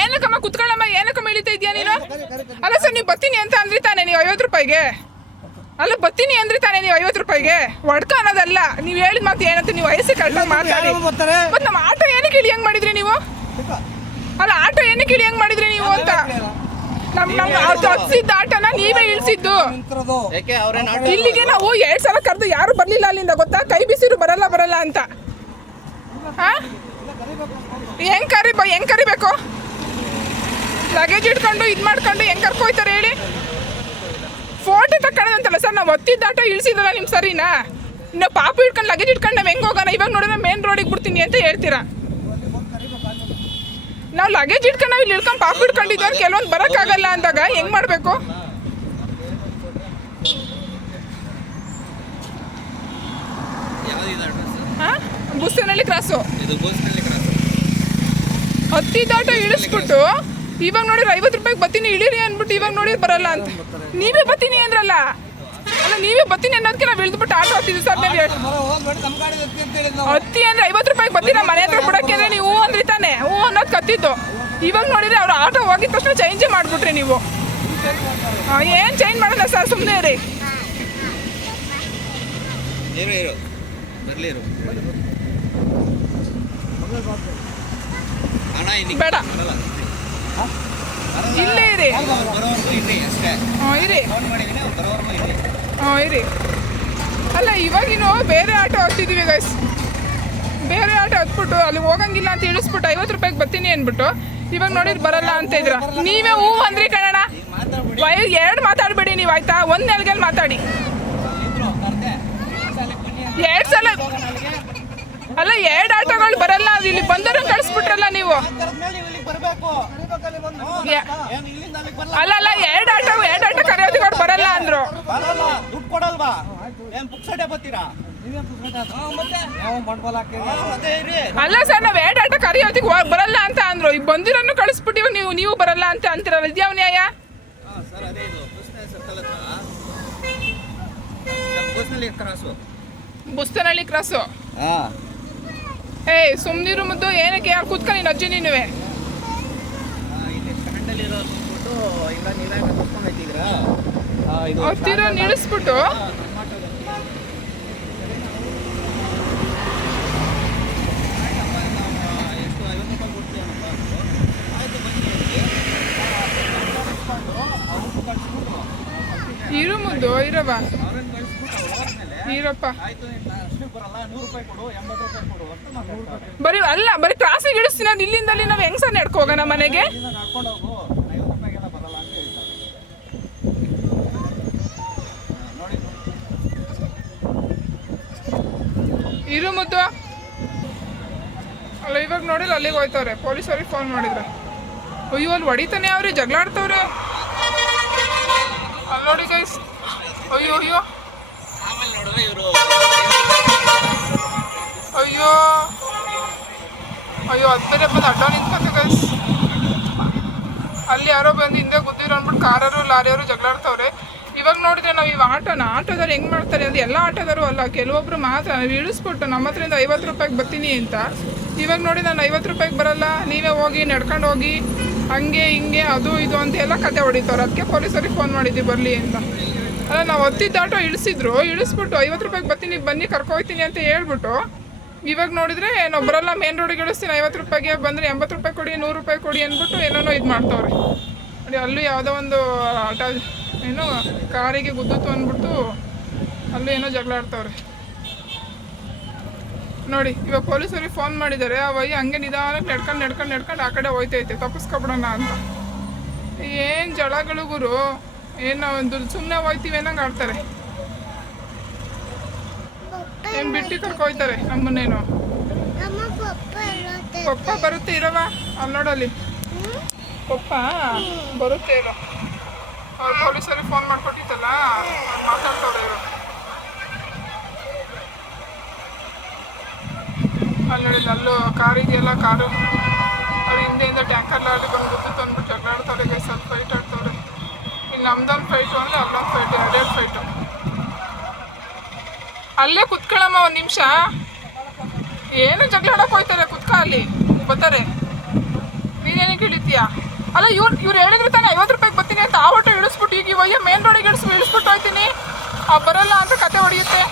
ಏನಕ್ಕಮ್ಮ ಕುತ್ಕೊಳ್ಳಮ್ಮ? ಏನಕ್ಕಮ್ಮ ಇಳಿತಾ ಇದೆಯಾ ನೀನು? ಅಲ್ಲ ಸರ್ ನೀವು ಬರ್ತೀನಿ ಅಂತ ಅಂದ್ರಿ ತಾನೆ ನೀವು ಐವತ್ತು ರೂಪಾಯಿಗೆ. ಅಲ್ಲ ಬರ್ತೀನಿ ಅಂದ್ರಿ ತಾನೆ ನೀವು ಐವತ್ತು ರೂಪಾಯಿಗೆ. ಒಡ್ಕ ಅನ್ನೋದಲ್ಲ. ನೀವು ಹೇಳಿದ ಮಾತು ಏನಂತ ನೀವು ವಯಸ್ಸಿಗೆ ಕರೆಕ್ಟಾಗಿ ಮಾತಾಡಿ. ಮತ್ತೆ ನಮ್ಮ ಆಟೋ ಏನಕ್ಕೆ ಇಳಿಯಂಗ್ ಮಾಡಿದ್ರಿ ನೀವು? ಅಲ್ಲ ಆಟೋ ಏನಕ್ಕೆ ಇಳಿಯಂಗ್ ಮಾಡಿದ್ರಿ ನೀವು ಅಂತ. ನಮ್ ನಮ್ ಅದು ಹತ್ತಿದ್ದ ಆಟೋನ ನೀವೇ ಇಳಿಸಿದ್ದು ನಿಂತಿರೋದು. ಯಾಕೆ ಅವ್ರೇನ್ ಇಲ್ಲಿಗೆ ನಾವು ಎರಡ್ ಸಲ ಕರೆದು ಯಾರು ಬರ್ಲಿಲ್ಲ ಅಲ್ಲಿಂದ ಗೊತ್ತಾ? ಕೈ ಬಿಸಿರು ಬರಲ್ಲ ಬರಲ್ಲ ಅಂತ. ಹಾ? ಹೆಂಗ್ ಕರಿ ಹೆಂಗ್ ಕರಿಬೇಕು? ಲಗೇಜ್ ಇಟ್ಕೊಂಡು ಇದು ಮಾಡ್ಕೊಂಡು ಹೆಂಗೆ ಕರ್ಕೋಯ್ತಾರೆ ಹೇಳಿ? ಫೋಟೋ ತಕ್ಕೊಳ್ಳೋದಂತಲ್ಲ ಸರ್ ನಾವು ಒತ್ತಿದ್ದ ಆಟೋ ಇಳಿಸಿದಲ್ಲ ನಿಮ್ಮ ಸರಿನಾ? ಇನ್ನು ಪಾಪ ಇಟ್ಕೊಂಡು ಲಗೇಜ್ ಇಟ್ಕೊಂಡು ನಾವು ಹೆಂಗೆ ಹೋಗೋಣ? ಇವಾಗ ನೋಡಿದ್ರೆ ಮೇನ್ ರೋಡಿಗೆ ಬಿಡ್ತೀನಿ ಅಂತ ಹೇಳ್ತೀರಾ? ನಾವು ಲಗೇಜ್ ಇಟ್ಕೊಂಡು ನಾವು ಇಲ್ಲಿ ಇಳ್ಕೊಂಡು ಪಾಪ ಇಟ್ಕೊಂಡಿದ್ದವ್ರು ಕೆಲವೊಂದು ಬರೋಕ್ಕಾಗಲ್ಲ ಅಂದಾಗ ಹೆಂಗೆ ಮಾಡಬೇಕು? ಬುಸ್ಸಿನಲ್ಲಿ ಕ್ರಾಸ್? ಹತ್ತಿದಾಟ ಇಳಿಸ್ಬಿಟ್ಟು ಇವಾಗ ನೋಡಿದ್ರೆ ಐವತ್ತು ರೂಪಾಯಿಗೆ ಬತ್ತೀನಿ ಇಳಿರಿ ಅಂದ್ಬಿಟ್ಟು ಇವಾಗ ನೋಡಿದ್ರೆ ಬರಲ್ಲ ಅಂತ. ನೀವೇ ಬತ್ತೀನಿ ಅಂದ್ರಲ್ಲ? ಅಲ್ಲ ನೀವೇ ಬತ್ತೀನಿ ಅನ್ನೋದಕ್ಕೆ ನಾವು ಇಳಿದ್ಬಿಟ್ಟು ಆಟೋ ಹತ್ತಿದ್ವಿ ಸರ್ ನಾವು ಹತ್ತಿ ಅಂದ್ರೆ ಐವತ್ತು ರೂಪಾಯಿಗೆ ಬತ್ತೀನಿ ನಮ್ಮ ಮನೆ ಹತ್ರ ಬಿಡಕ್ಕೆ ಅಂದ್ರೆ ನೀವು ಹೂ ಅಂದ್ರಿ ತಾನೆ ಹೂ ಅನ್ನೋದು ಕತ್ತಿತ್ತು ಇವಾಗ ನೋಡಿದ್ರೆ ಅವ್ರ ಆಟೋ ಹೋಗಿದ ತಕ್ಷಣ ಚೇಂಜೇ ಮಾಡಿಬಿಟ್ರಿ ನೀವು. ಏನು ಚೇಂಜ್ ಮಾಡಲ್ಲ ಸರ್ ಸುಮ್ಮನೆ ರೀ ಬೇಡ. ಇಲ್ಲೇ ಇರಿ. ಹಾಂ ಇರಿ. ಹಾಂ ಇರಿ. ಅಲ್ಲ ಇವಾಗಿನೂ ಬೇರೆ ಆಟೋ ಹತ್ತಿದ್ದೀವಿ ಗೈಸ್ ಬೇರೆ ಆಟೋ ಹತ್ಬಿಟ್ಟು ಅಲ್ಲಿ ಹೋಗಂಗಿಲ್ಲ ಅಂತ ಇಳಿಸ್ಬಿಟ್ಟು ಐವತ್ತು ರೂಪಾಯಿಗೆ ಬರ್ತೀನಿ ಅಂದ್ಬಿಟ್ಟು ಇವಾಗ ನೋಡಿದ್ರೆ ಬರಲ್ಲ ಅಂತ ಇದ್ರ ನೀವೇ ಹೂ ಅಂದ್ರಿ ಕಣಣ ವೈ ಎರಡು ಮಾತಾಡಬೇಡಿ ನೀವು ಆಯ್ತಾ? ಒಂದು ನೆಲಗಲ್ಲಿ ಮಾತಾಡಿ. ಎರಡು ಸಲ ಅಲ್ಲ ಎರಡು ಆಟೋಗಳು ಬರಲ್ಲ ಇಲ್ಲಿ ಬಂದರೂ ಕಳಿಸ್ಬಿಟ್ರಲ್ಲ ನೀವು. ಅಲ್ಲ ಅಲ್ಲ ಎರಡು ಆಟೋ ಎರಡು ಆಟೋ ಕರೆಯೋದಿಗೆ ಅವ್ರು ಬರಲ್ಲ ಅಂದ್ರು. ದುಡ್ಡು ಕೊಡಲ್ವಾ? ಏನ್ ಬರ್ತೀರಾ? ಅಲ್ಲ ಸರ್ ನಾವ್ ಎರಡು ಆಟ ಕರೆಯೋದಿಗೆ ಹೋಗ್- ಬರಲ್ಲ ಅಂತ ಅಂದ್ರು. ಈಗ ಬಂದಿರೋನು ಕಳಿಸ್ಬಿಟ್ಟಿವ್ ನೀವು ನೀವು ಬರಲ್ಲ ಅಂತ ಅಂತಿರಲ್ಲ ಇದ್ಯಾವ ನ್ಯಾಯ ಬುಸ್ತನಹಳ್ಳಿ ಕ್ರಾಸು. ಏಯ್ ಸುಮ್ನಿರು ಮುದ್ದು ಏನಕ್ಕೆ? ಯಾರು ಕೂತ್ಕೊಂಡು ನೀನು ಅಜ್ಜಿ ನೀನುವೆ. ನಿಲ್ಲಿಸ್ಬಿಟ್ಟು. ಇರು ಮುದ್ದು ಇರವ ಅವ್ರು ಹೋದ್ಮೇಲೆ ಇರಪ್ಪ ಆಯಿತು ಅಷ್ಟು ಬರಲ್ಲ ನೂರು ರೂಪಾಯಿ ಕೊಡು ಎಂಬತ್ತು ರೂಪಾಯಿ ಕೊಡು ಅಂತ ಮಾತಾಡ್ತಾರೆ. ಬರೀ ಅಲ್ಲ ಬರೀ ತ್ರಾಸಿಗೆ ಇಳಿಸ್ತೀನಿ ನಾನು ಇಲ್ಲಿಂದಲ್ಲಿ ನಾವು ಹೆಂಗ್ ಸರ್ ನಡ್ಕೊ ಹೋಗೋಣ ಮನೆಗೆ ಇರು ಮುದ್ದು. ಅಲ್ಲ ಇವಾಗ ನೋಡಿಲ್ಲ ಅಲ್ಲಿಗೆ ಹೋಯ್ತವ್ರೆ. ಪೊಲೀಸರಿಗೆ ಫೋನ್ ಮಾಡಿದ್ರೆ. ಅಯ್ಯೋ ಅಲ್ಲಿ ಹೊಡಿತಾನೆ ಅವ್ರಿ ಜಗಳ ಆಡ್ತವ್ರೆ ಅಲ್ಲಿ ನೋಡಿ ಗೈಸ್ ಅಯ್ಯೋ ಅಯ್ಯೋ. ಅಯ್ಯೋ ಅದು ಬಂದು ಅಡ್ಡ ನಿಂತ್ಕೊಂತ ಗೈಸ್ ಅಲ್ಲಿ ಯಾರೋ ಬಂದು ಹಿಂದೆ ಗುದ್ದಿರೋ ಅಂದ್ಬಿಟ್ಟು ಕಾರರು, ಲಾರಿಯವರು ಜಗಳಾಡ್ತವ್ರೆ ಇವಾಗ ನೋಡಿದ್ರೆ ನಾವು ಇವಾಗ ಆಟೋನ, ಆಟೋದವ್ರು ಹೆಂಗೆ ಮಾಡ್ತಾರೆ ಅಂದ್ರೆ ಎಲ್ಲ ಆಟೋದವರು ಅಲ್ಲ, ಕೆಲವೊಬ್ರು ಮಾತ್ರ ಇಳಿಸ್ಬಿಟ್ಟು ನಮ್ಮ ಹತ್ರದಿಂದ ಐವತ್ತು ರೂಪಾಯಿಗೆ ಬರ್ತೀನಿ ಅಂತ. ಇವಾಗ ನೋಡಿ ನಾನು ಐವತ್ತು ರೂಪಾಯಿಗೆ ಬರಲ್ಲ, ನೀವೇ ಹೋಗಿ ನಡ್ಕೊಂಡು ಹೋಗಿ, ಹಂಗೆ ಹಿಂಗೆ ಅದು ಇದು ಅಂತ ಎಲ್ಲ ಕತೆ ಹೊಡಿತವ್ರೆ. ಅದಕ್ಕೆ ಪೊಲೀಸರಿಗೆ ಫೋನ್ ಮಾಡಿದ್ವಿ ಬರಲಿ ಅಂತ. ಅಲ್ಲ, ನಾವು ಹತ್ತಿದ್ದ ಆಟೋ ಇಳಿಸಿದ್ರು, ಇಳಿಸ್ಬಿಟ್ಟು ಐವತ್ತು ರೂಪಾಯಿಗೆ ಬರ್ತೀನಿ, ಬನ್ನಿ ಕರ್ಕೊಯ್ತೀನಿ ಅಂತ ಹೇಳ್ಬಿಟ್ಟು ಇವಾಗ ನೋಡಿದ್ರೆ ನಾವು ಬರಲ್ಲ ಮೇನ್ ರೋಡಿಗೆ ಇಳಿಸ್ತೀನಿ, ಐವತ್ತು ರೂಪಾಯಿಗೆ ಬಂದರೆ ಎಂಬತ್ತು ರೂಪಾಯಿ ಕೊಡಿ, ನೂರು ರೂಪಾಯಿ ಕೊಡಿ ಅಂದ್ಬಿಟ್ಟು ಏನೇನೋ ಇದು ಮಾಡ್ತಾವ್ರಿ. ನೋಡಿ ಅಲ್ಲೂ ಯಾವುದೋ ಒಂದು ಆಟ ಏನೋ ಕಾರಿಗೆ ಗುದ್ದಿತು ಅಂದ್ಬಿಟ್ಟು ಅಲ್ಲೂ ಏನೋ ಜಗಳ ಆಡ್ತಾವ್ರಿ. ನೋಡಿ, ಇವಾಗ ಪೊಲೀಸರಿಗೆ ಫೋನ್ ಮಾಡಿದ್ದಾರೆ, ಆ ವೈ ಹಂಗೆ ನಿಧಾನಕ್ಕೆ ನಡ್ಕೊಂಡು ನಡ್ಕೊಂಡು ನಡ್ಕೊಂಡು ಆ ಕಡೆ ಹೋಯ್ತೈತೆ, ತಪ್ಪಿಸ್ಕೊಬಿಡೋಣ ಅಂತ. ಏನು ಜಳಗಳು ಗುರು? ಏನು ಒಂದು ಸುಮ್ಮನೆ ಹೋಯ್ತೀವಿ ಅನ್ನಂಗೆ ಆಡ್ತಾರೆ. ಏನು ಬಿಟ್ಟು ಕರ್ಕೊಯ್ತಾರೆ ನಮ್ಮನ್ನೇನು? ನಮ್ಮ ಪಪ್ಪ ಬರುತ್ತೆ ಇರವ ಅಲ್ಲಿ ನೋಡಲ್ಲಿ. ಪಪ್ಪ ಬರುತ್ತೆ ಇರೋ. ಅವ್ರು ಪೊಲೀಸರಿಗೆ ಫೋನ್ ಮಾಡ್ಕೊಟ್ಟಿತ್ತಲ್ಲ ಅವ್ರು ಮಾತಾಡ್ತವ್ರೆ ಇವರು ಅಲ್ಲಿ ನೋಡಿ ಅಲ್ಲೂ ಕಾರ್ ಇದೆಯಲ್ಲ ಕಾರು ಅವ್ರ ಹಿಂದೆಯಿಂದ ಟ್ಯಾಂಕರ್ ಲಾರಿ ಬಂದು ಗೊತ್ತಿತ್ತು ಅಂದ್ಬಿಟ್ಟು ಜಗಳ ಆಡ್ತವ್ರೆ ಸ್ವಲ್ಪ ಫೈಟ್ ಆಡ್ತವ್ರೆ ಇಲ್ಲಿ ನಮ್ದೊಂದು ಫೈಟು ಅಂದರೆ ಅಲ್ಲೊಂದು ಫೈಟ್ ಎರಡೆರಡು ಫೈಟು ಅಲ್ಲೇ ಕುತ್ಕೊಳ್ಳಮ್ಮ ಒಂದು ನಿಮಿಷ. ಏನು ಜಗಳ ಆಡೋಕೆ ಹೋಯ್ತಾರೆ ಕುತ್ಕ ಅಲ್ಲಿ. ಬರ್ತಾರೆ. ನೀನೇನಕ್ಕೆ ಇದೆಯಾ ಅಲ್ಲ, ಇವ್ರು ಇವ್ರು ಹೇಳಿದ್ರು ತಾನೆ ಐವತ್ತು ರೂಪಾಯಿಗೆ ಬರ್ತೀನಿ ಅಂತ ಆ ಆಟೋ ಇಳಿಸ್ಬಿಟ್ಟು, ಈಗ ಇವಯ್ಯ ಮೇನ್ ರೋಡಿಗೆ ಇಳಿಸ್ಬಿಟ್ಟು ಇಳಿಸ್ಬಿಟ್ಟು ಹೋಯ್ತೀನಿ. ಆ ಬರಲ್ಲ ಅಂತ ಕತೆ ಹೊಡೆಯುತ್ತೆ.